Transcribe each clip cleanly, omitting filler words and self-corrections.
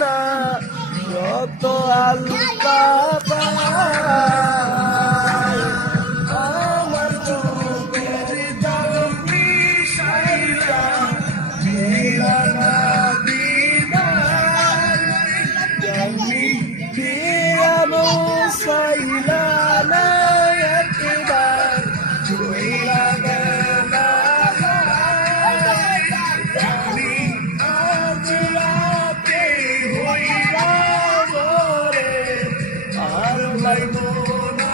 না যত আলকা আমার চোখের জল মিশাইলা দিলানা দিদার জানি দিয়ানো সাইলা না একবার চইলা গেলা জানি আজ রাতে হইলা বলে আর লাইব না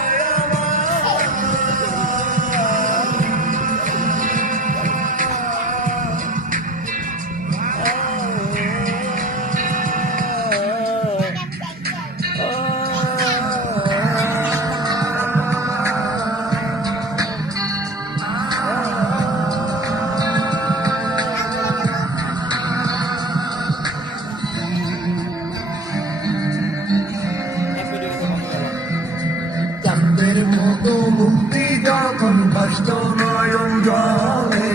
চাঁদের মতো মুক্তি যখন কষ্ট নয়ন জলে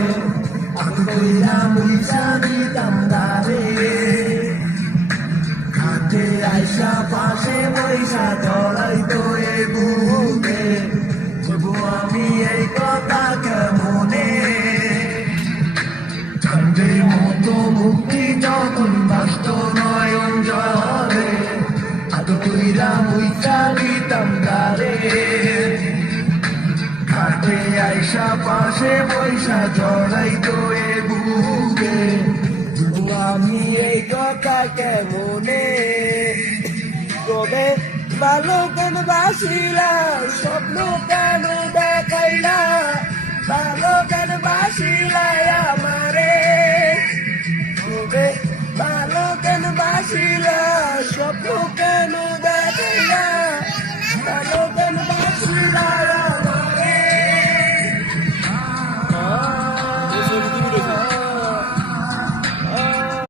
আকুইরা মুইসা দিতাম তারে ঘাটে আইসা পাশে বৈশা জড়াই তো এ বুকে তবু আমি এই কথা কেমনে চাঁদের মতো মুক্তি যখন কষ্ট নয়ন জলে আকুইরা মুইসা দিতাম তারে ঘাটে আইসা পাশে বৈশা জড়াই তো এ বুকে আমি এই কথা কেমনে তবে ভালো কেন বাসিলা স্বপ্ন কেন দেখাইলা ভালো কেন বাসিলা আমারে তবে ভালো কেন বাসিলা স্বপ্ন